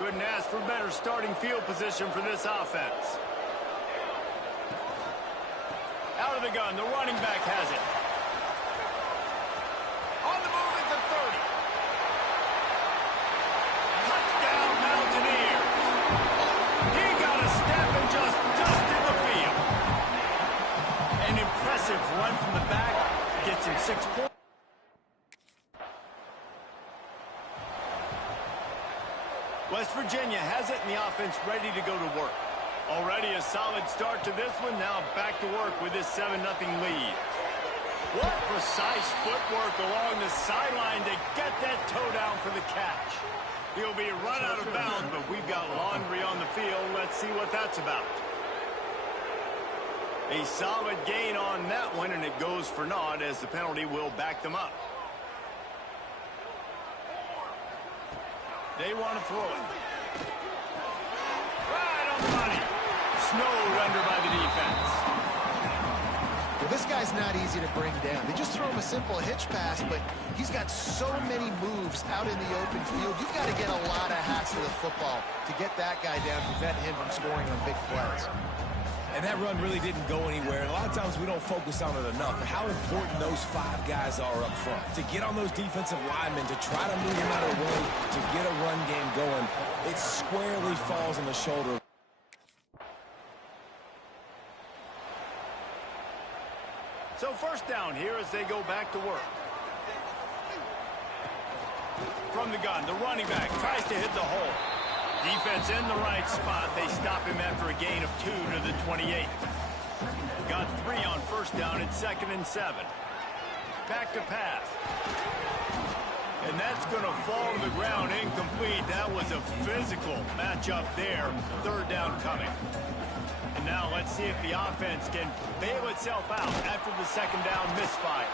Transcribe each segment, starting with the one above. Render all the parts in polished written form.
Couldn't ask for better starting field position for this offense. Out of the gun, the running back has it. On the move at the 30. Touchdown, Mountaineers. He got a step and just dusted the field. An impressive run from the back gets him 6 points. West Virginia has it and the offense ready to go to work. Already a solid start to this one. Now back to work with this 7-0 lead. What precise footwork along the sideline to get that toe down for the catch. He'll be run out of bounds, but we've got laundry on the field. Let's see what that's about. A solid gain on that one, and it goes for naught as the penalty will back them up. They want to throw it. Right on the money. Snowed under by the defense. Well, this guy's not easy to bring down. They just throw him a simple hitch pass, but he's got so many moves out in the open field. You've got to get a lot of hats to the football to get that guy down, prevent him from scoring on big plays. And that run really didn't go anywhere. A lot of times we don't focus on it enough. How important those 5 guys are up front. To get on those defensive linemen, to try to move them out of the way, to get a run game going, it squarely falls on the shoulder. So first down here as they go back to work. From the gun, the running back tries to hit the hole. Defense in the right spot. They stop him after a gain of 2 to the 28. Got 3 on first down. It's 2nd and 7. Back to pass. And that's going to fall to the ground incomplete. That was a physical matchup there. 3rd down coming. And now let's see if the offense can bail itself out after the 2nd down misfire.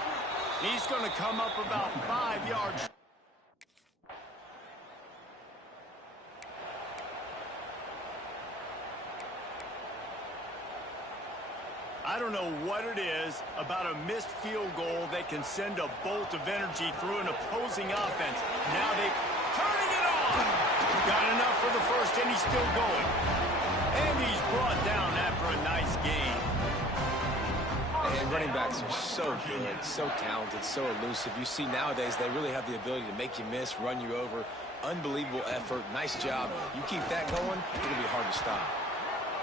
He's going to come up about 5 yards. I don't know what it is about a missed field goal that can send a bolt of energy through an opposing offense. Now they're turning it on. Got enough for the first, and he's still going. And he's brought down after a nice gain. And running backs are so good, so talented, so elusive. You see nowadays they really have the ability to make you miss, run you over. Unbelievable effort. Nice job. You keep that going, it'll be hard to stop.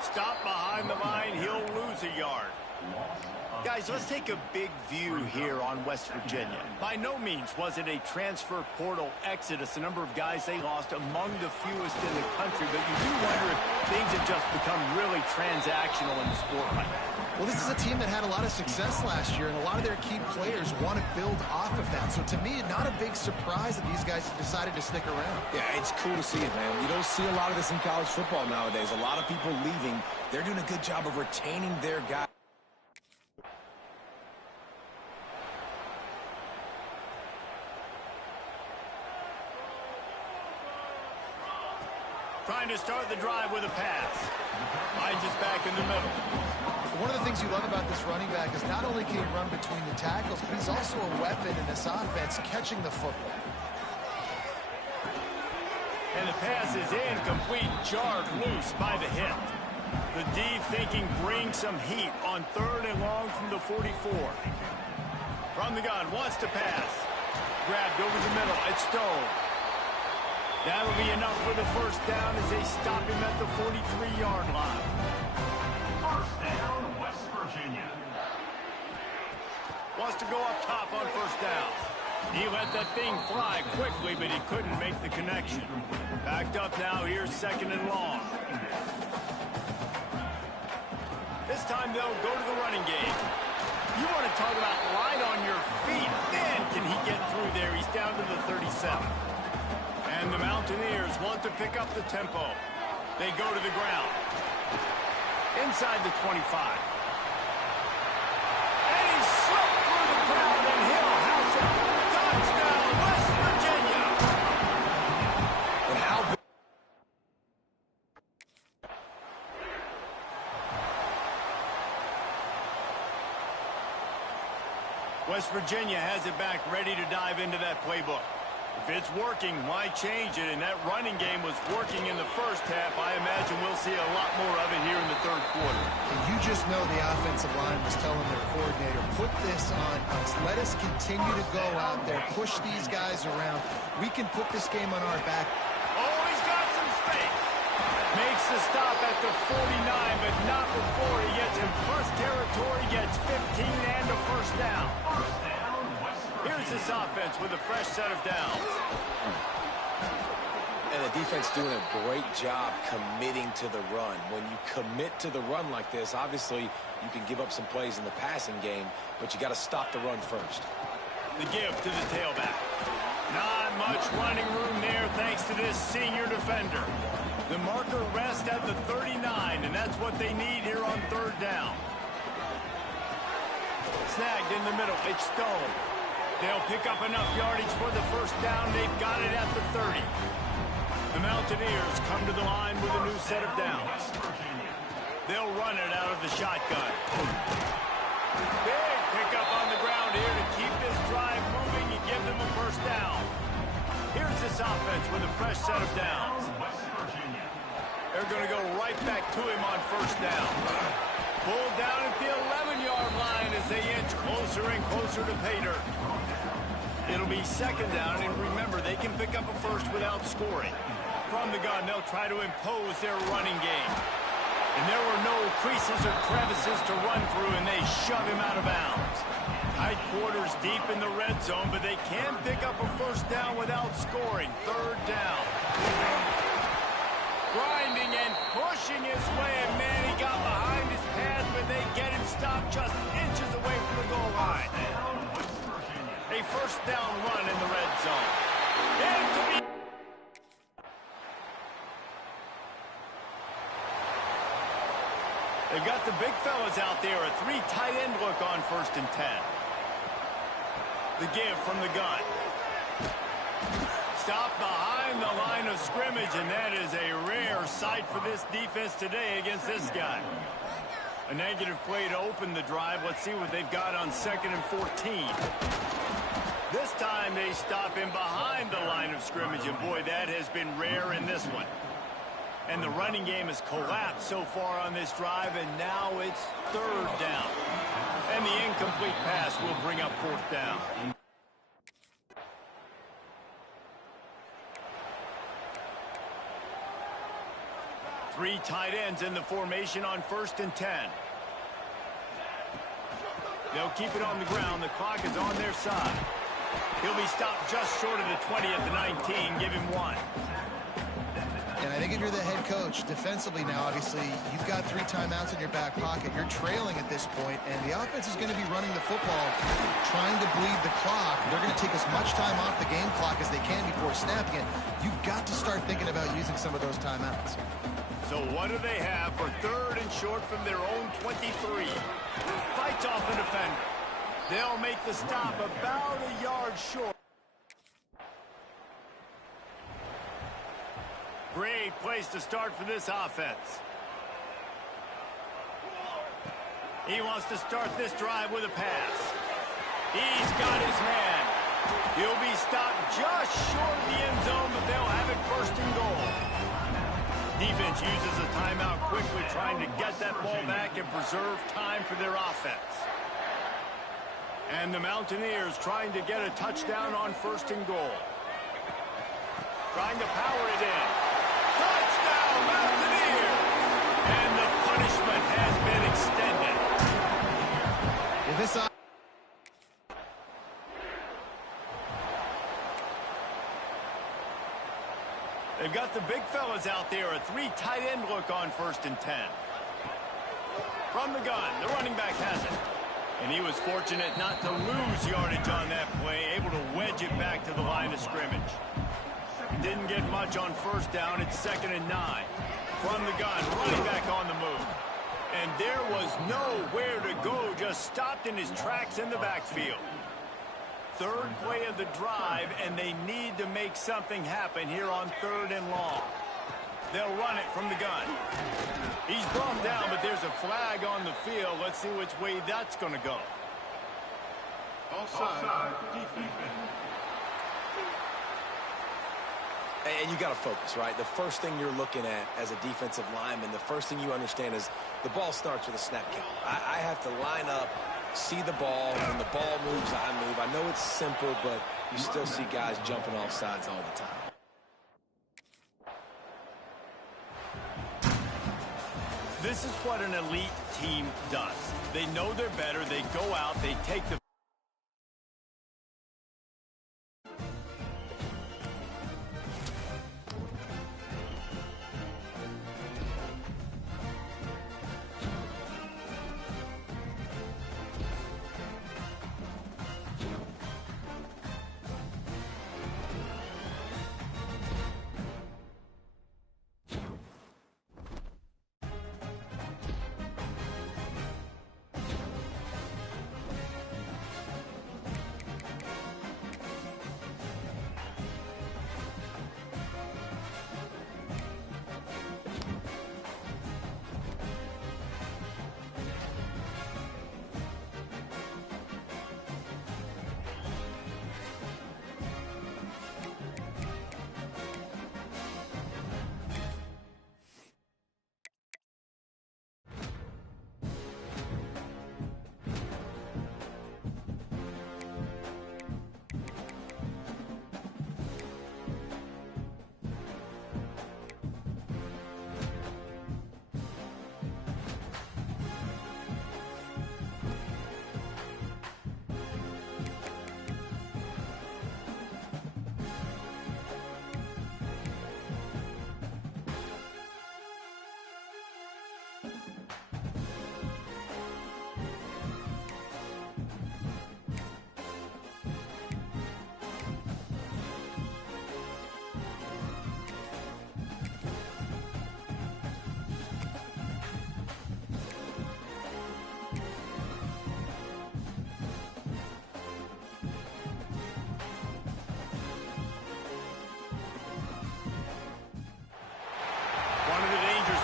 Stop behind the line, he'll lose a yard. Guys, let's take a big view here on West Virginia. By no means was it a transfer portal exodus. The number of guys they lost among the fewest in the country, but you do wonder if things have just become really transactional in the sport right now. Well, this is a team that had a lot of success last year, and a lot of their key players want to build off of that. So to me, not a big surprise that these guys decided to stick around. Yeah, it's cool to see it, man. You don't see a lot of this in college football nowadays. A lot of people leaving. They're doing a good job of retaining their guys. Trying to start the drive with a pass. Finds us back in the middle. One of the things you love about this running back is not only can he run between the tackles, but he's also a weapon in this offense, catching the football. And the pass is incomplete, jarred loose by the hit. The D thinking bring some heat on 3rd and long from the 44. From the gun, wants to pass. Grabbed over the middle, it's Stone. That'll be enough for the first down as they stop him at the 43-yard line. First down, West Virginia. Wants to go up top on first down. He let that thing fly quickly, but he couldn't make the connection. Backed up now, here's 2nd and long. This time they'll go to the running game. You want to talk about light on your feet. Man, can he get through there. He's down to the 37. And the Mountaineers want to pick up the tempo. They go to the ground. Inside the 25. And he slipped through the crowd, and he'll house it. Touchdown, West Virginia. And how... West Virginia has it back, ready to dive into that playbook. If it's working, why change it? And that running game was working in the first half. I imagine we'll see a lot more of it here in the third quarter. And you just know the offensive line was telling their coordinator, put this on us. Let us continue to go out there, push these guys around. We can put this game on our back. Oh, he's got some space. Makes the stop at the 49, but not before he gets in plus territory, gets 15 and a first down. Here's this offense with a fresh set of downs. And the defense doing a great job committing to the run. When you commit to the run like this, obviously you can give up some plays in the passing game, but you got to stop the run first. The give to the tailback. Not much running room there thanks to this senior defender. The marker rests at the 39, and that's what they need here on third down. Snagged in the middle. It's Stone. They'll pick up enough yardage for the first down. They've got it at the 30. The Mountaineers come to the line with a new set of downs. They'll run it out of the shotgun. Big pickup on the ground here to keep this drive moving and give them a first down. Here's this offense with a fresh set of downs. They're going to go right back to him on first down. Pulled down at the 11-yard line as they inch closer and closer to pay dirt. It'll be second down, and remember, they can pick up a first without scoring. From the gun, they'll try to impose their running game. And there were no creases or crevices to run through, and they shove him out of bounds. Tight quarters deep in the red zone, but they can pick up a first down without scoring. Third down. Grinding and pushing his way, and man, he got behind his pads, but they get him stopped just inches away from the goal line. A first down run in the red zone. And to be... They've got the big fellas out there, a three tight end look on 1st and 10. The give from the gun. Stop behind the line of scrimmage, and that is a rare sight for this defense today against this guy. A negative play to open the drive. Let's see what they've got on 2nd and 14. This time they stop him behind the line of scrimmage, and boy, that has been rare in this one. And the running game has collapsed so far on this drive, and now it's third down. And the incomplete pass will bring up fourth down. Three tight ends in the formation on 1st and 10. They'll keep it on the ground. The clock is on their side. He'll be stopped just short of the 20 at the 19. Give him one. And I think if you're the head coach, defensively now, obviously, you've got 3 timeouts in your back pocket. You're trailing at this point, and the offense is going to be running the football, trying to bleed the clock. They're going to take as much time off the game clock as they can before snapping it. You've got to start thinking about using some of those timeouts. So what do they have for third and short from their own 23? Fights off the defender. They'll make the stop about a yard short. Great place to start for this offense. He wants to start this drive with a pass. He's got his man. He'll be stopped just short of the end zone, but they'll have it 1st and goal. Defense uses a timeout quickly, trying to get that ball back and preserve time for their offense. And the Mountaineers trying to get a touchdown on 1st and goal. Trying to power it in. Touchdown, Mountaineers! And the punishment has been extended. Well, this They've got the big fellas out there, a 3 tight end look on 1st and 10. From the gun, the running back has it. And he was fortunate not to lose yardage on that play, able to wedge it back to the line of scrimmage. Didn't get much on 1st down. It's 2nd and 9. From the gun, running back on the move. And there was nowhere to go, just stopped in his tracks in the backfield. Third play of the drive, and they need to make something happen here on 3rd and long. They'll run it from the gun. He's brought down, but there's a flag on the field. Let's see which way that's going to go. Offside defense. And you got to focus, right? The first thing you're looking at as a defensive lineman, the first thing you understand is the ball starts with a snap count. I have to line up, see the ball. When the ball moves, I move. I know it's simple, but you still see guys jumping off sides all the time. This is what an elite team does. They know they're better. They go out. They take the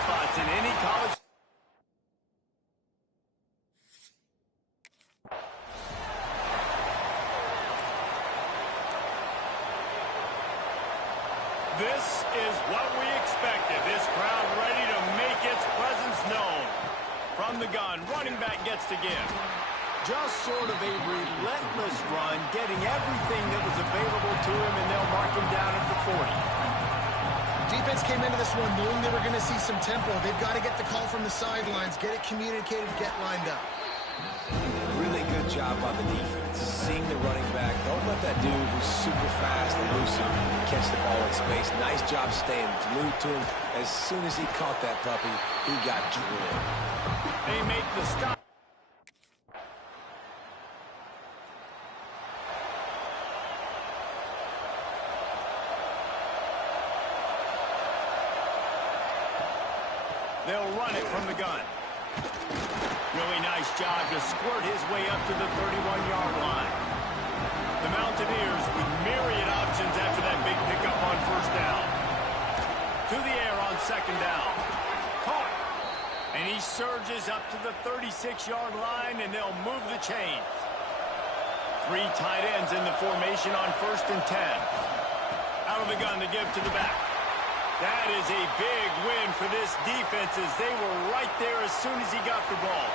spots in any college. This is what we expected. This crowd ready to make its presence known. From the gun, running back gets to give. Just sort of a relentless run, getting everything that was available to him, and they'll mark him down at the 40. Defense came into this one knowing they were going to see some tempo. They've got to get the call from the sidelines, get it communicated, get lined up. Really good job by the defense. Seeing the running back. Don't let that dude who's super fast and elusive catch the ball in space. Nice job staying glued to him. As soon as he caught that puppy, he got drilled. They make the stop. They'll run it from the gun. Really nice job to squirt his way up to the 31-yard line. The Mountaineers with myriad options after that big pickup on first down. To the air on second down. Caught. And he surges up to the 36-yard line, and they'll move the chains. 3 tight ends in the formation on first and 10. Out of the gun to give to the back. That is a big win for this defense as they were right there as soon as he got the ball.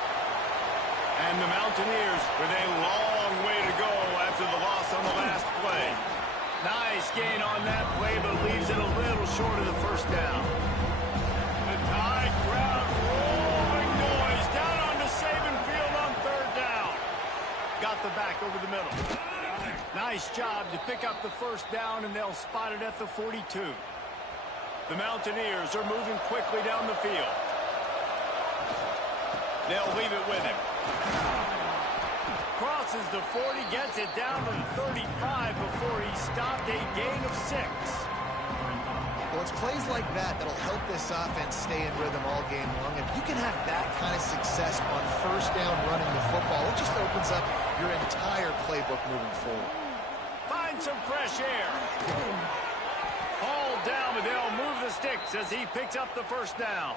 And the Mountaineers with a long way to go after the loss on the last play. Nice gain on that play, but leaves it a little short of the first down. The Tide crowd rolling noise down onto Saban Field on third down. Got the back over the middle. Nice job to pick up the first down, and they'll spot it at the 42. The Mountaineers are moving quickly down the field. They'll leave it with him. Crosses the 40, gets it down to the 35 before he stopped, a gain of 6. Well, it's plays like that that'll help this offense stay in rhythm all game long. If you can have that kind of success on first down running the football, it just opens up your entire playbook moving forward. Find some fresh air. Hauled down, but they'll move the sticks as he picks up the first down.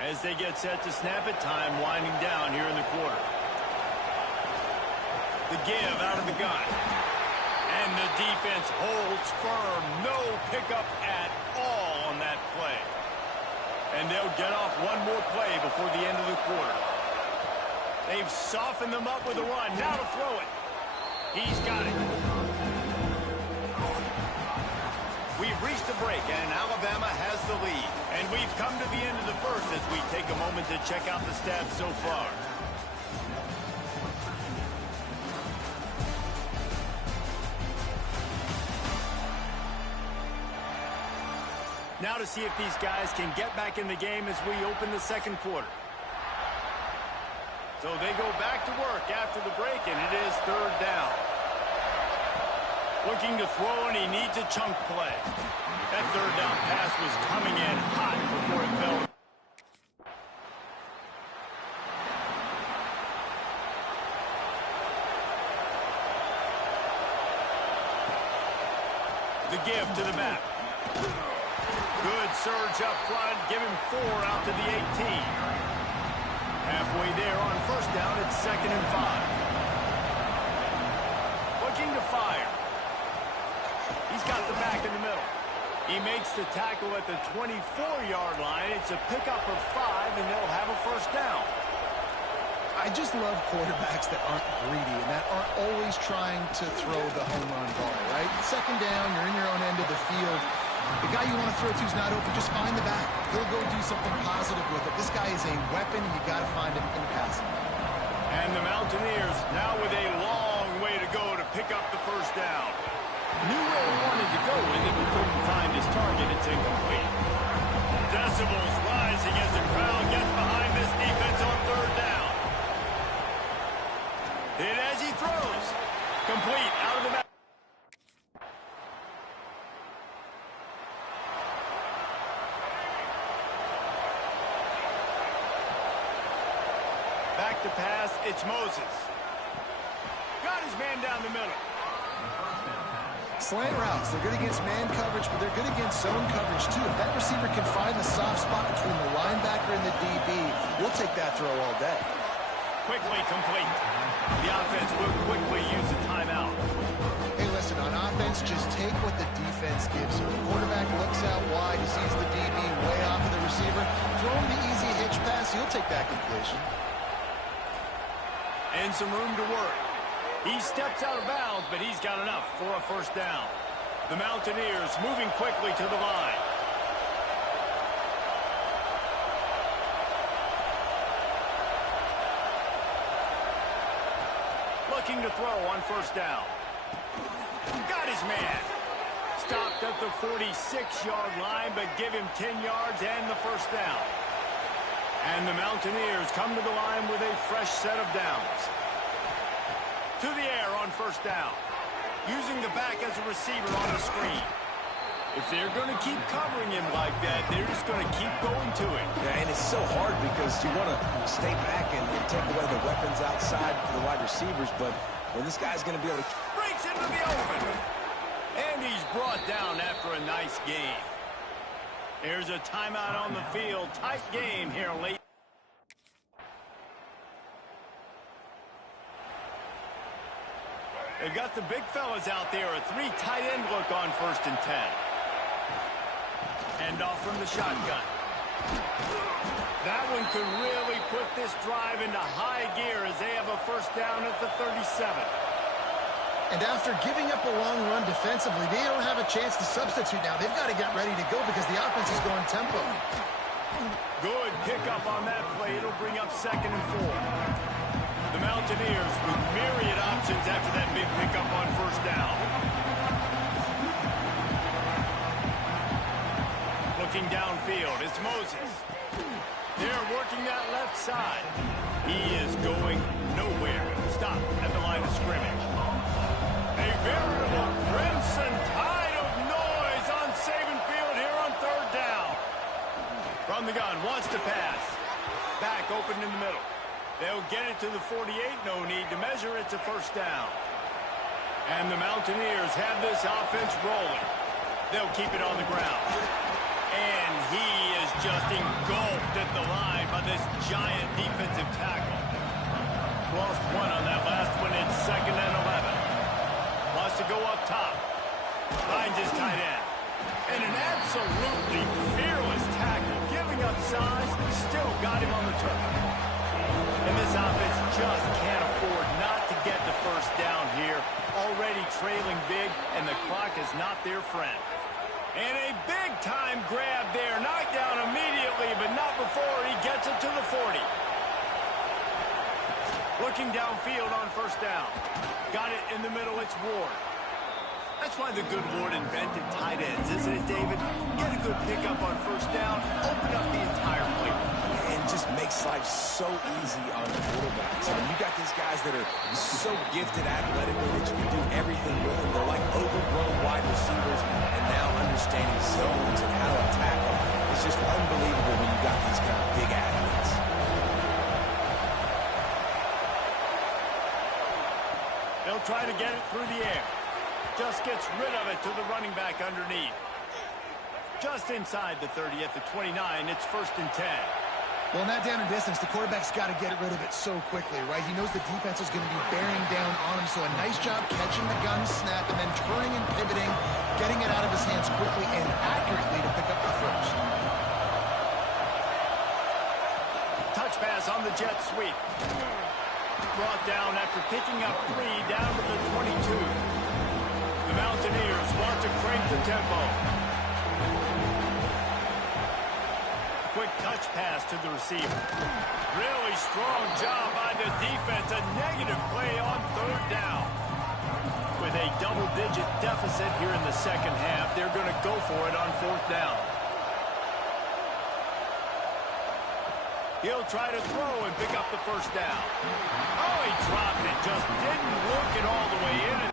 As they get set to snap it, time winding down here in the quarter. The give out of the gun. And And the defense holds firm. No pickup at all on that play. And they'll get off one more play before the end of the quarter. They've softened them up with a run. Now to throw it. He's got it. We've reached the break, and Alabama has the lead. And we've come to the end of the first as we take a moment to check out the stats so far. Now to see if these guys can get back in the game as we open the second quarter. So they go back to work after the break, and it is third down. Looking to throw, and he needs a chunk play. That third down pass was coming in hot before it fell. The give to the back. Good surge up front. Give him 4 out to the 18. Halfway there on first down. It's 2nd and 5. Looking to fire. He's got the back in the middle. He makes the tackle at the 24-yard line. It's a pickup of 5, and they'll have a first down. I just love quarterbacks that aren't greedy and that aren't always trying to throw the home run ball, right? Second down, you're in your own end of the field. The guy you want to throw to is not open. Just find the back. He'll go do something positive with it. This guy is a weapon. You got to find him in the passing. And the Mountaineers now with a long way to go to pick up the first down. Knew where he wanted to go, and then he couldn't find his target. It's incomplete. Decibels rising as the crowd gets behind this defense on third down. Hit as he throws. Complete out of the back. Back to pass, it's Moses. Got his man down the middle. Slant routes, they're good against man coverage, but they're good against zone coverage too. If that receiver can find the soft spot between the linebacker and the DB, we'll take that throw all day. Quickly complete. The offense will quickly use a timeout. Hey, listen, on offense, just take what the defense gives you. The quarterback looks out wide, he sees the DB way off of the receiver. Throw him the easy hitch pass, he'll take that completion. And some room to work. He steps out of bounds, but he's got enough for a first down. The Mountaineers moving quickly to the line. Looking to throw on first down. Got his man. Stopped at the 46-yard line, but give him 10 yards and the first down. And the Mountaineers come to the line with a fresh set of downs. To the air on first down. Using the back as a receiver on the screen. If they're going to keep covering him like that, they're just going to keep going to it. Yeah, and it's so hard because you want to stay back and take away the weapons outside for the wide receivers, but when this guy's going to be able to... Breaks into the open. And he's brought down after a nice game. Here's a timeout on the field. Tight game here late. They've got the big fellas out there. A 3 tight end look on 1st and 10. Hand off from the shotgun. That one could really put this drive into high gear as they have a first down at the 37. And after giving up a long run defensively, they don't have a chance to substitute now. They've got to get ready to go because the offense is going tempo. Good pickup on that play. It'll bring up 2nd and 4. The Mountaineers with myriad options after that big pickup on first down. Looking downfield, it's Moses. They're working that left side. He is going nowhere. Stop at the line of scrimmage. A veritable crimson tide of noise on Saban Field here on third down. From the gun, wants to pass. Back open in the middle. They'll get it to the 48. No need to measure. It's a first down. And the Mountaineers have this offense rolling. They'll keep it on the ground. And he is just engulfed at the line by this giant defensive tackle. Lost one on that last one. It's 2nd and 11. Wants to go up top. Finds his tight end. And an absolutely fearless tackle. Giving up size, still got him on the turf. And this offense just can't afford not to get the first down here. Already trailing big, and the clock is not their friend. And a big-time grab there. Knocked down immediately, but not before he gets it to the 40. Looking downfield on first down. Got it in the middle, it's Ward. That's why the good Lord invented tight ends, isn't it, David? Get a good pickup on first down, open up the entire play. And just makes life so easy on the quarterbacks. I mean, you got these guys that are so gifted athletically that you can do everything with them. They're like overgrown wide receivers, and now understanding zones and how to attack them. It's just unbelievable when you got these kind of big athletes. They'll try to get it through the air. Just gets rid of it to the running back underneath. Just inside the 30 at the 29, it's 1st and 10. Well, in that down and distance, the quarterback's got to get rid of it so quickly, right? He knows the defense is going to be bearing down on him, so a nice job catching the gun snap and then turning and pivoting, getting it out of his hands quickly and accurately to pick up the first. Touch pass on the jet sweep. Brought down after picking up 3 down to the 22. The Mountaineers want to crank the tempo. Quick touch pass to the receiver. Really strong job by the defense. A negative play on 3rd down. With a double-digit deficit here in the second half, they're going to go for it on 4th down. He'll try to throw and pick up the first down. Oh, he dropped it. Just didn't work it all the way in.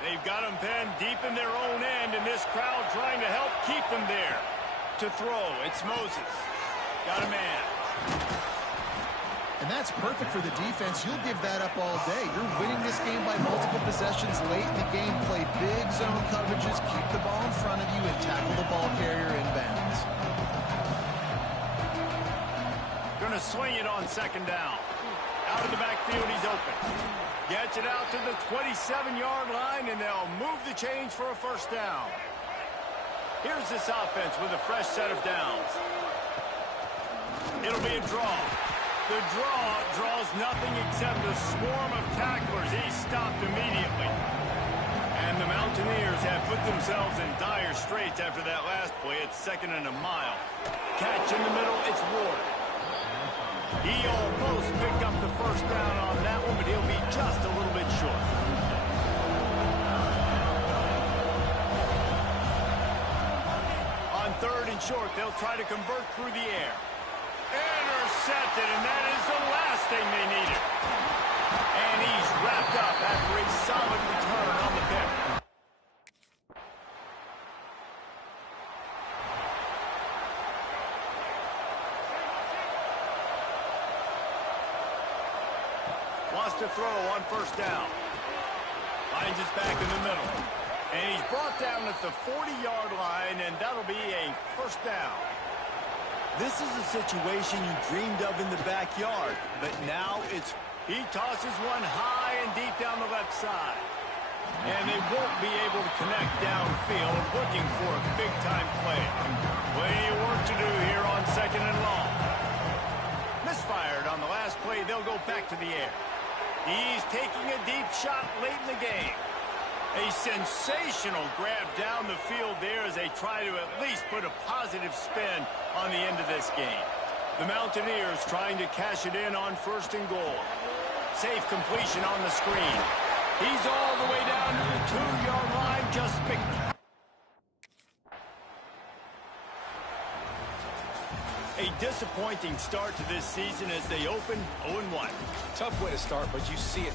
They've got him pinned deep in their own end, and this crowd trying to help keep them there. To throw, it's Moses. Got a man. And that's perfect for the defense. You'll give that up all day. You're winning this game by multiple possessions late in the game. Play big zone coverages, keep the ball in front of you, and tackle the ball carrier in bounds. Going to swing it on 2nd down. Out of the backfield, he's open. Gets it out to the 27-yard line, and they'll move the chains for a first down. Here's this offense with a fresh set of downs. It'll be a draw. The draw draws nothing except a swarm of tacklers. He's stopped immediately. And the Mountaineers have put themselves in dire straits after that last play. It's 2nd and a mile. Catch in the middle, it's Ward. He almost picked up the first down on that one, but he'll be just a little bit short. On 3rd and short, they'll try to convert through the air. Intercepted, and that is the last thing they needed. And he's wrapped up after a solid return on the pick. Wants to throw on first down. Finds his back in the middle. And he's brought down at the 40-yard line, and that'll be a first down. This is a situation you dreamed of in the backyard, but now he tosses one high and deep down the left side. And they won't be able to connect downfield, looking for a big-time play. Plenty of work to do here on 2nd and long. Misfired on the last play, they'll go back to the air. He's taking a deep shot late in the game. A sensational grab down the field there as they try to at least put a positive spin on the end of this game. The Mountaineers trying to cash it in on 1st and goal. Safe completion on the screen. He's all the way down to the 2-yard line. Just spectacular. A disappointing start to this season as they open 0-1. Tough way to start, but you see it.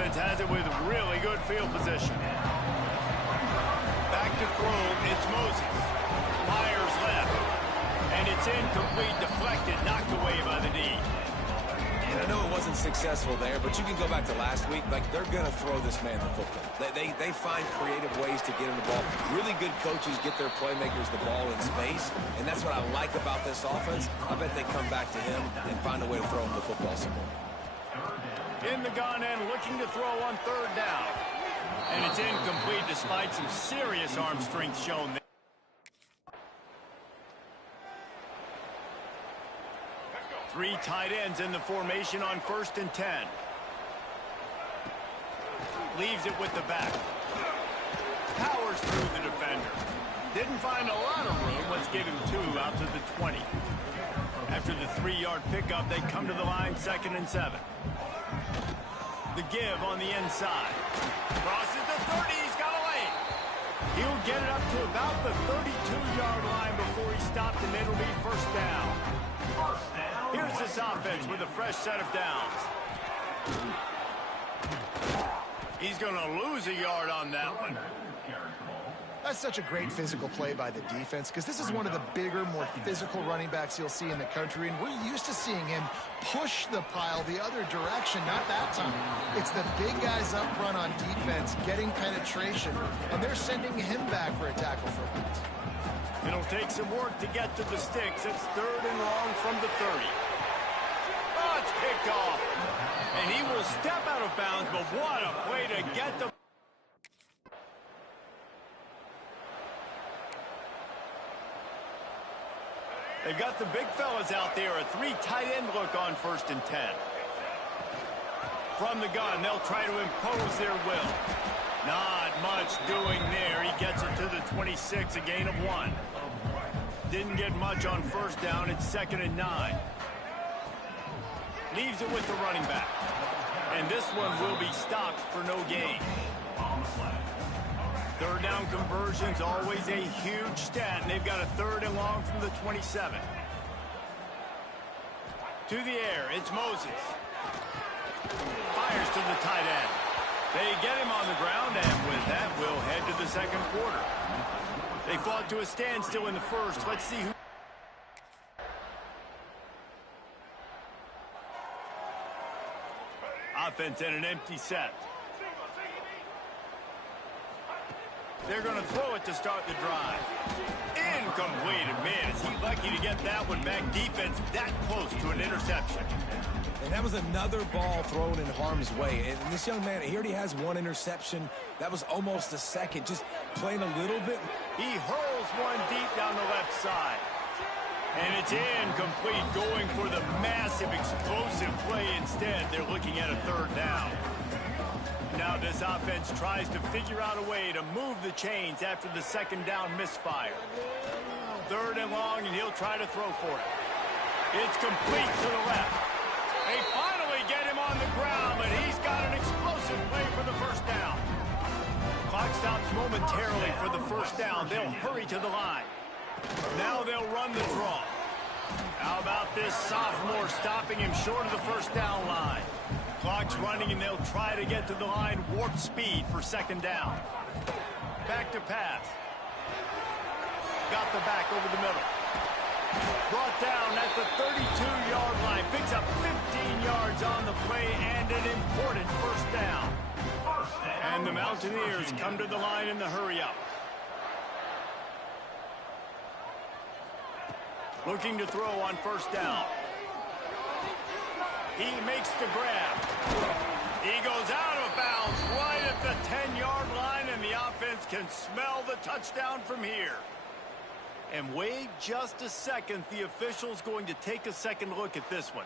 offense has it with really good field position. Back to throw, it's Moses. Myers left. And it's incomplete, deflected, knocked away by the D. And I know it wasn't successful there, but you can go back to last week. Like, they're going to throw this man the football. They find creative ways to get him the ball. Really good coaches get their playmakers the ball in space, and that's what I like about this offense. I bet they come back to him and find a way to throw him the football some more. In the gun and looking to throw on third down. And it's incomplete despite some serious arm strength shown there. Three tight ends in the formation on 1st and 10. Leaves it with the back. Powers through the defender. Didn't find a lot of room. Let's give him 2 out to the 20. After the 3-yard pickup, they come to the line 2nd and 7. The give on the inside. Crosses the 30. He's got a lane. He'll get it up to about the 32-yard line before he stopped, and it'll be first down. Here's this offense with a fresh set of downs. He's going to lose a yard on that one. That's such a great physical play by the defense because this is one of the bigger, more physical running backs you'll see in the country, and we're used to seeing him push the pile the other direction. Not that time. It's the big guys up front on defense getting penetration, and they're sending him back for a tackle for a loss. It'll take some work to get to the sticks. It's 3rd and long from the 30. Oh, it's picked off. And he will step out of bounds, but what a play to get the... They've got the big fellas out there. A 3 tight end look on 1st and 10. From the gun, they'll try to impose their will. Not much doing there. He gets it to the 26, a gain of 1. Didn't get much on 1st down. It's 2nd and 9. Leaves it with the running back. And this one will be stopped for no gain. 3rd down conversions, always a huge stat. And they've got a 3rd and long from the 27. To the air, it's Moses. Fires to the tight end. They get him on the ground, and with that, we'll head to the 2nd quarter. They fought to a standstill in the 1st. Let's see who... Offense in an empty set. They're going to throw it to start the drive. Incomplete. Man, is he lucky to get that one back. Defense that close to an interception. And that was another ball thrown in harm's way. And this young man, he already has 1 interception. That was almost a second, just playing a little bit. He hurls one deep down the left side. And it's incomplete, going for the massive, explosive play instead. They're looking at a 3rd down. Now this offense tries to figure out a way to move the chains after the 2nd down misfire. 3rd and long, and he'll try to throw for it. It's complete to the left. They finally get him on the ground, but he's got an explosive play for the 1st down. Clock stops momentarily for the 1st down. They'll hurry to the line. Now they'll run the draw. How about this sophomore stopping him short of the 1st down line? Clock's running, and they'll try to get to the line warp speed for 2nd down. Back to pass. Got the back over the middle. Brought down at the 32-yard line. Picks up 15 yards on the play and an important 1st down. And the Mountaineers come to the line in the hurry-up. Looking to throw on 1st down. He makes the grab. He goes out of bounds right at the 10-yard line, and the offense can smell the touchdown from here. And wait just a second. The official's going to take a second look at this one.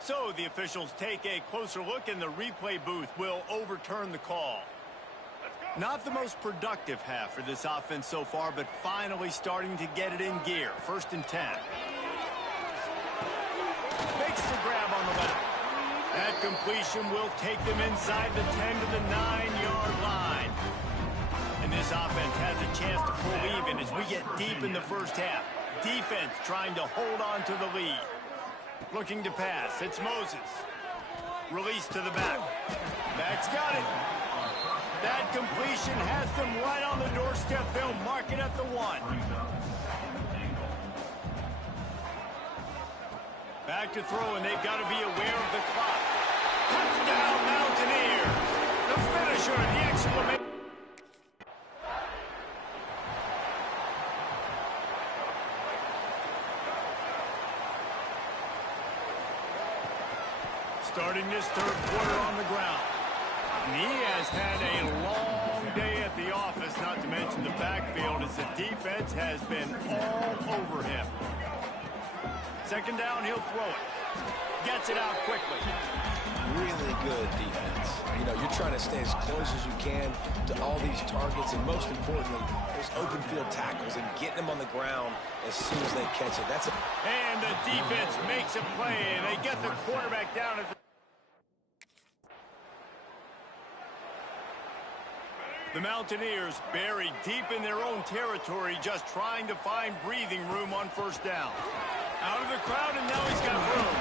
So the officials take a closer look, and the replay booth will overturn the call. Not the most productive half for this offense so far, but finally starting to get it in gear. 1st and 10. Makes the grab on the left. That completion will take them inside the 10 to the 9-yard line. And this offense has a chance to pull even as we get deep in the 1st half. Defense trying to hold on to the lead. Looking to pass. It's Moses. Release to the back. Back's got it. That completion has them right on the doorstep. They'll mark it at the 1. Back to throw, and they've got to be aware of the clock. Touchdown, Mountaineers. The finisher, the exclamation. Starting this third quarter on the ground. And he has had a long day at the office, not to mention the backfield, as the defense has been all over him. Second down, he'll throw it. Gets it out quickly. Really good defense. You know, you're trying to stay as close as you can to all these targets, and most importantly, those open field tackles and getting them on the ground as soon as they catch it. And the defense makes a play, and they get the quarterback down at the Mountaineers buried deep in their own territory, just trying to find breathing room on first down. Out of the crowd, and now he's got room.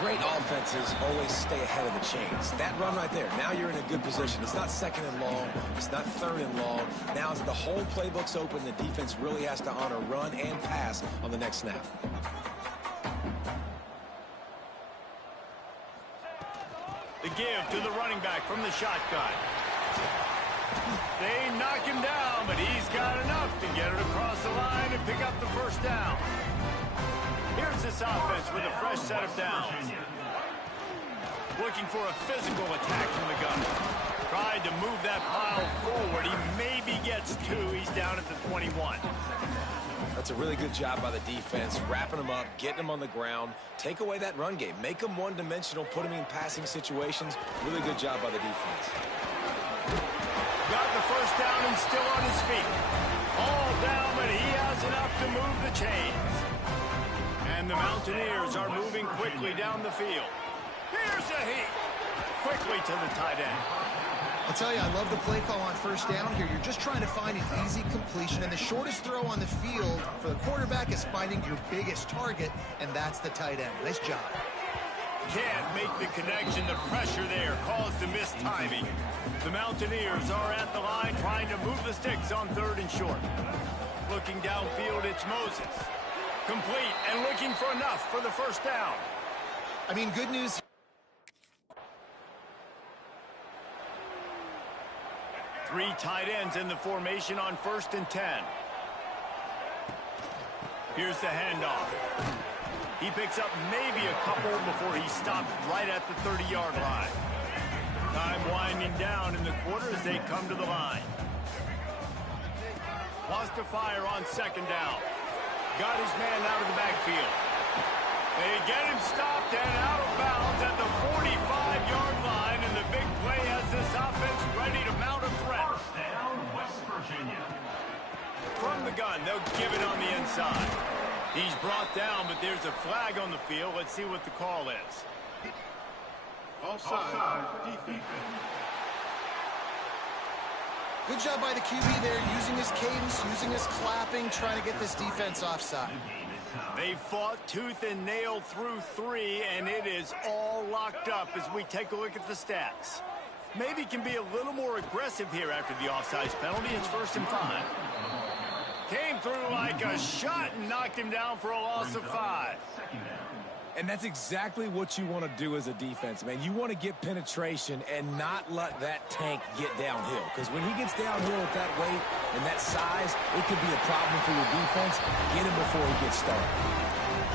Great offenses always stay ahead of the chains. That run right there, now you're in a good position. It's not second and long. It's not third and long. Now as the whole playbook's open, the defense really has to honor run and pass on the next snap. The give to the running back from the shotgun. They knock him down, but he's got enough to get it across the line and pick up the first down. Here's this offense with a fresh set of downs. Looking for a physical attack from the gun. Tried to move that pile forward. He maybe gets 2. He's down at the 21. That's a really good job by the defense, wrapping them up, getting them on the ground. Take away that run game. Make them one-dimensional, put them in passing situations. Really good job by the defense. Got the first down and still on his feet. All down, but he has enough to move the chains. And the Mountaineers are moving quickly down the field. Here's a heat. Quickly to the tight end. I'll tell you, I love the play call on first down here. You're just trying to find an easy completion, and the shortest throw on the field for the quarterback is finding your biggest target, and that's the tight end. Nice job. Can't make the connection. The pressure there caused the missed timing. The Mountaineers are at the line trying to move the sticks on third and short. Looking downfield, it's Moses. Complete and looking for enough for the first down. I mean, good news. Three tight ends in the formation on 1st and 10. Here's the handoff. He picks up maybe a couple before he stops right at the 30-yard line. Time winding down in the quarter as they come to the line. Wants to fire on second down. Got his man out of the backfield. They get him stopped and out of bounds at the 45-yard line, and the big play has this offense ready to mount a threat. First down, West Virginia. From the gun, they'll give it on the inside. He's brought down, but there's a flag on the field. Let's see what the call is. Offside, defense. Good job by the QB there, using his cadence, using his clapping, trying to get this defense offside. They fought tooth and nail through 3, and it is all locked up as we take a look at the stats. Maybe can be a little more aggressive here after the offsides penalty. It's 1st and 5. Came through like a shot and knocked him down for a loss of 5. And that's exactly what you want to do as a defense, man. You want to get penetration and not let that tank get downhill. Because when he gets downhill with that weight and that size, it could be a problem for your defense. Get him before he gets started.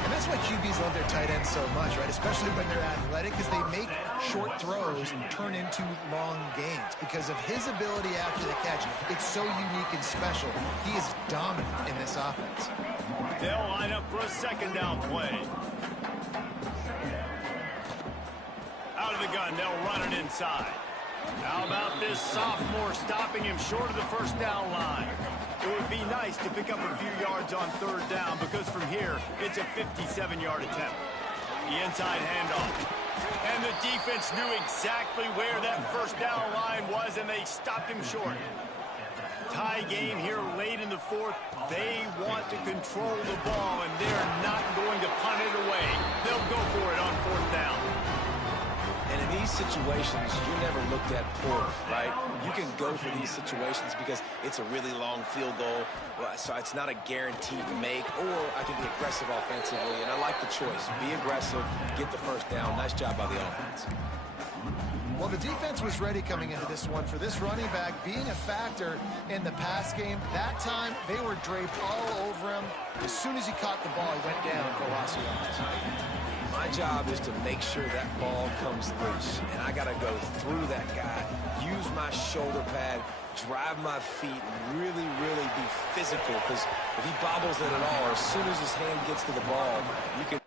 And that's why QBs love their tight ends so much, right? Especially when they're athletic, because they make short throws turn into long gains. Because of his ability after the catch, it's so unique and special. He is dominant in this offense. They'll line up for a second down play. Out of the gun, they'll run it inside. How about this sophomore stopping him short of the first down line? It would be nice to pick up a few yards on third down, because from here, it's a 57-yard attempt. The inside handoff. And the defense knew exactly where that first down line was, and they stopped him short. Tie game here late in the 4th. They want to control the ball, and they're not going to punt it away. They'll go for it on 4th down. these situations, you're never looked at poorly, right? You can go for these situations because it's a really long field goal, so it's not a guaranteed make, or I can be aggressive offensively, and I like the choice. Be aggressive, get the first down. Nice job by the offense. Well, the defense was ready coming into this one for this running back being a factor in the pass game. That time, they were draped all over him. As soon as he caught the ball, he went down for loss of yards. My job is to make sure that ball comes loose, and I got to go through that guy, use my shoulder pad, drive my feet, really, really be physical, because if he bobbles it at all, as soon as his hand gets to the ball, you can...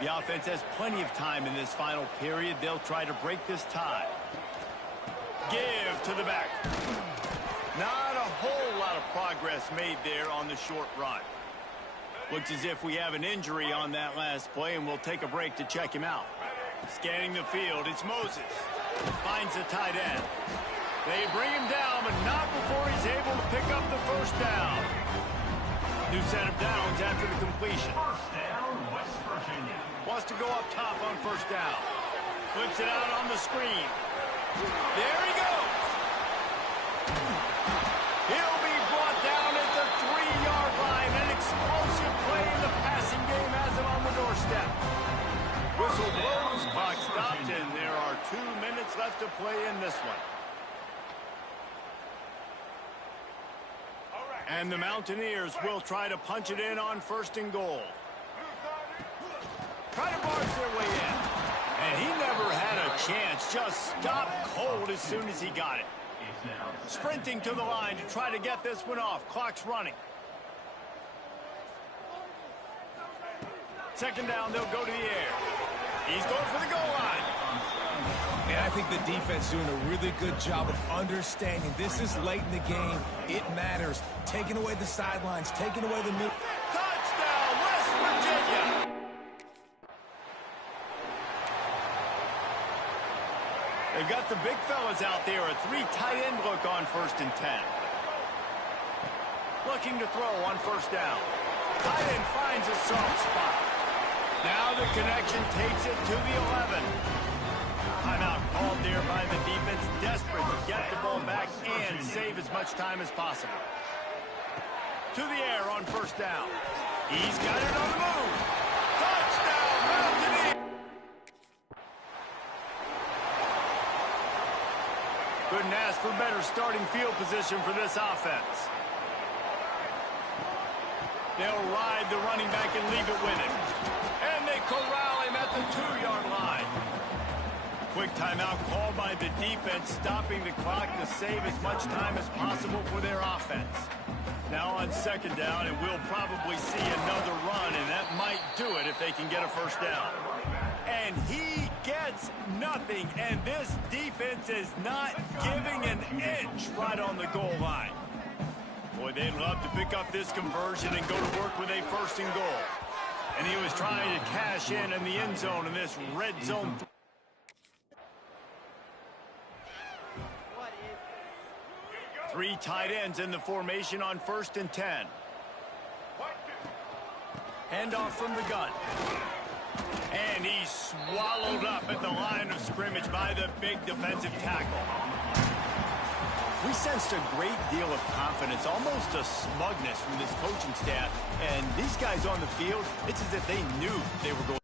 The offense has plenty of time in this final period. They'll try to break this tie. Give to the back. Not a whole lot of progress made there on the short run. Looks as if we have an injury on that last play, and we'll take a break to check him out. Scanning the field, it's Moses. Finds the tight end. They bring him down, but not before he's able to pick up the first down. New set of downs after the completion. First down, West Virginia. Wants to go up top on first down. Flips it out on the screen. There he goes. He'll be brought down at the 3-yard line. An explosive play in the passing game has him on the doorstep. Whistle blows, clock stopped, and there are 2 minutes left to play in this one. And the Mountaineers will try to punch it in on first and goal. Try to barge their way in. And he never had a chance. Just stopped cold as soon as he got it. Sprinting to the line to try to get this one off. Clock's running. Second down, they'll go to the air. He's going for the goal line. And I think the defense doing a really good job of understanding this is late in the game. It matters. Taking away the sidelines, taking away the new... Touchdown, West Virginia! They've got the big fellas out there. A 3 tight end look on first and 10. Looking to throw on first down. Tight end finds a soft spot. Now the connection takes it to the 11. Timeout called there by the defense, desperate to get the ball back and save as much time as possible. To the air on first down. He's got it on the move. Touchdown, Mountaineers! Couldn't ask for better starting field position for this offense. They'll ride the running back and leave it with him. And they corral him at the 2-yard line. Quick timeout called by the defense, stopping the clock to save as much time as possible for their offense. Now on second down, and we'll probably see another run, and that might do it if they can get a first down. And he gets nothing, and this defense is not giving an inch right on the goal line. Boy, they'd love to pick up this conversion and go to work with a first and goal. And he was trying to cash in the end zone in this red zone. 3 tight ends in the formation on first and 10. Handoff from the gun. And he's swallowed up at the line of scrimmage by the big defensive tackle. We sensed a great deal of confidence, almost a smugness from this coaching staff. And these guys on the field, it's as if they knew they were going.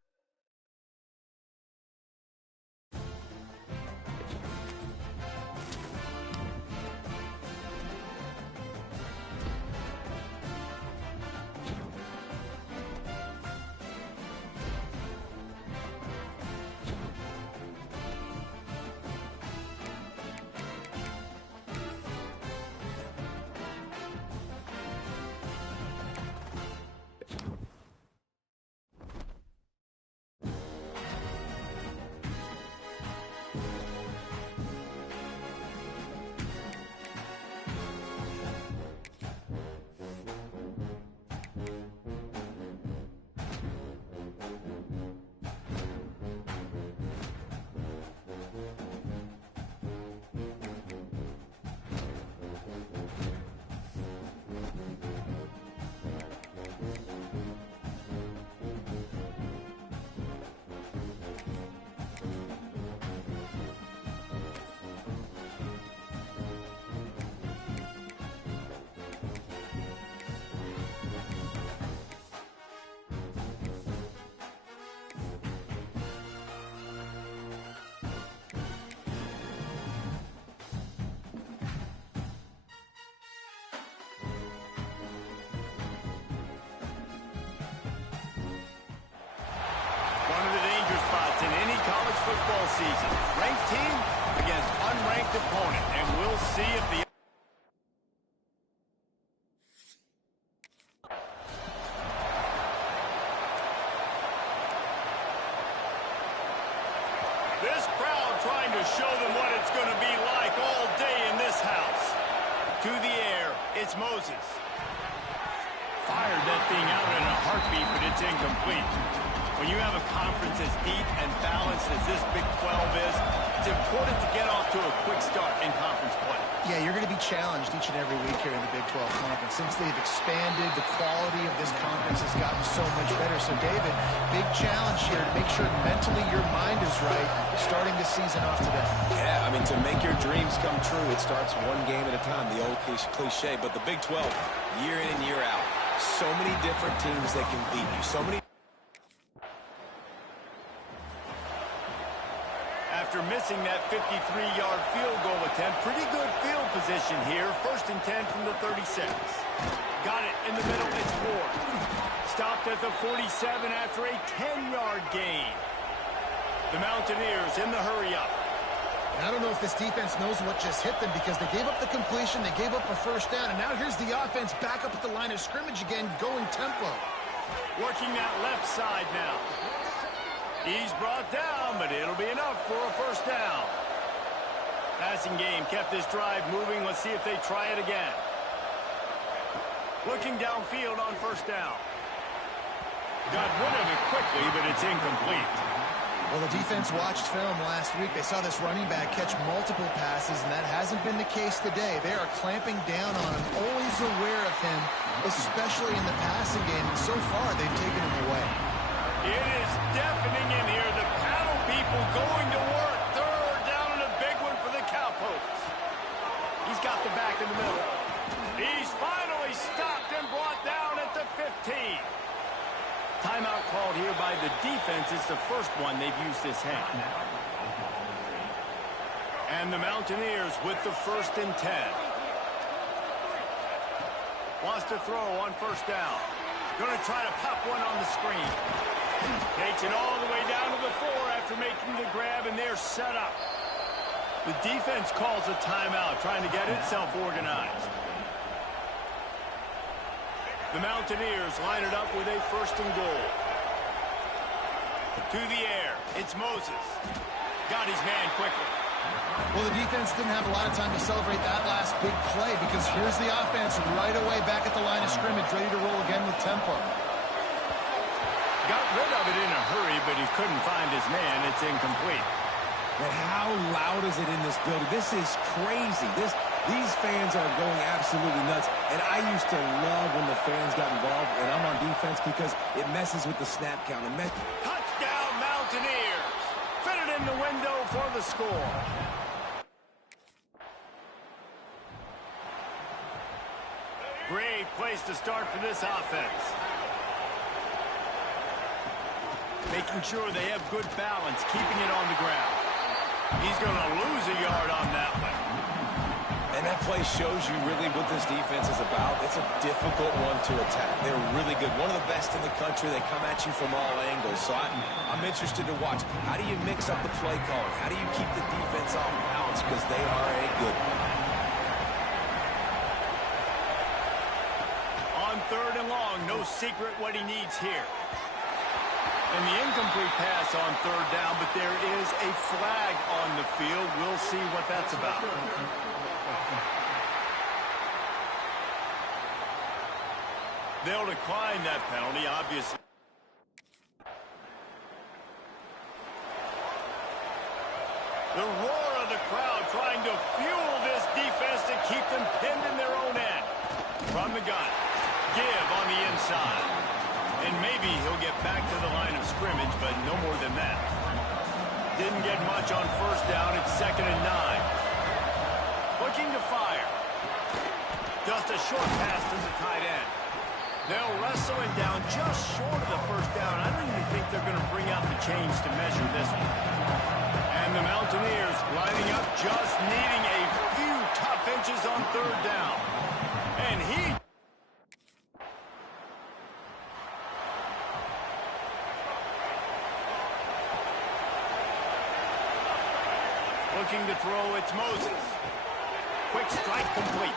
football season. Ranked team against unranked opponent, and we'll see if the this crowd trying to show them what it's going to be like all day in this house. To the air, it's Moses. Fired that thing out in a heartbeat, but it's incomplete. When you have a conference as deep and balanced as this Big 12 is, it's important to get off to a quick start in conference play. Yeah, you're going to be challenged each and every week here in the Big 12 Conference. Since they've expanded, the quality of this conference has gotten so much better. So, David, big challenge here to make sure mentally your mind is right starting the season off today. Yeah, I mean, to make your dreams come true, it starts one game at a time, the old cliche. But the Big 12, year in and year out, so many different teams that can beat you. So many. After missing that 53-yard field goal attempt, pretty good field position here. 1st and 10 from the 36. Got it in the middle, it's Ward. Stopped at the 47 after a 10-yard gain. The Mountaineers in the hurry-up. I don't know if this defense knows what just hit them because they gave up the completion, they gave up a first down, and now here's the offense back up at the line of scrimmage again, going tempo. Working that left side now. He's brought down, but it'll be enough for a first down. Passing game kept this drive moving. Let's see if they try it again. Looking downfield on first down. Got rid of it quickly, but it's incomplete. Well, the defense watched film last week. They saw this running back catch multiple passes, and that hasn't been the case today. They are clamping down on him, always aware of him, especially in the passing game. And so far, they've taken him away. It is deafening in here. The paddle people going to work. 3rd down and a big one for the Cowpokes. He's got the back in the middle. He's finally stopped and brought down at the 15. Timeout called here by the defense. It's the first one they've used this half. And the Mountaineers with the 1st and 10. Wants to throw on first down. Going to try to pop one on the screen. Takes it all the way down to the 4 after making the grab, and they're set up. The defense calls a timeout, trying to get itself organized. The Mountaineers line it up with a 1st and goal. To the air, it's Moses. Got his man quickly. Well, the defense didn't have a lot of time to celebrate that last big play because here's the offense right away back at the line of scrimmage, ready to roll again with tempo. Got rid of it in a hurry, but he couldn't find his man. It's incomplete. But how loud is it in this building? This is crazy. These fans are going absolutely nuts. And I used to love when the fans got involved, and I'm on defense because it messes with the snap count. Touchdown, Mountaineers. Fit it in the window for the score. Great place to start for this offense. Making sure they have good balance, keeping it on the ground. He's going to lose a yard on that one. And that play shows you really what this defense is about. It's a difficult one to attack. They're really good. One of the best in the country. They come at you from all angles. So I'm interested to watch. How do you mix up the play calling? How do you keep the defense off balance? Because they are a good one. On 3rd and long, no secret what he needs here. And the incomplete pass on 3rd down, but there is a flag on the field. We'll see what that's about. They'll decline that penalty, obviously. The roar of the crowd trying to fuel this defense to keep them pinned in their own end. From the gun, give on the inside. And maybe he'll get back to the line of scrimmage, but no more than that. Didn't get much on first down. It's 2nd and 9. Looking to fire. Just a short pass to the tight end. They'll wrestle it down just short of the first down. I don't even think they're going to bring out the chains to measure this one. And the Mountaineers lining up, just needing a few tough inches on 3rd down. And he... Looking to throw, it's Moses. Quick strike complete.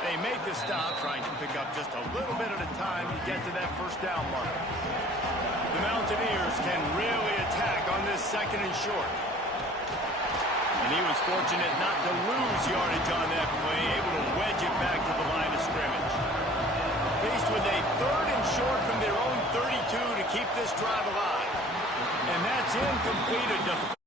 They make the stop, trying to pick up just a little bit at a time to get to that first down mark. The Mountaineers can really attack on this second and short. And he was fortunate not to lose yardage on that play, able to wedge it back to the line of scrimmage. Faced with a third and short from their own 32 to keep this drive alive. And that's incomplete.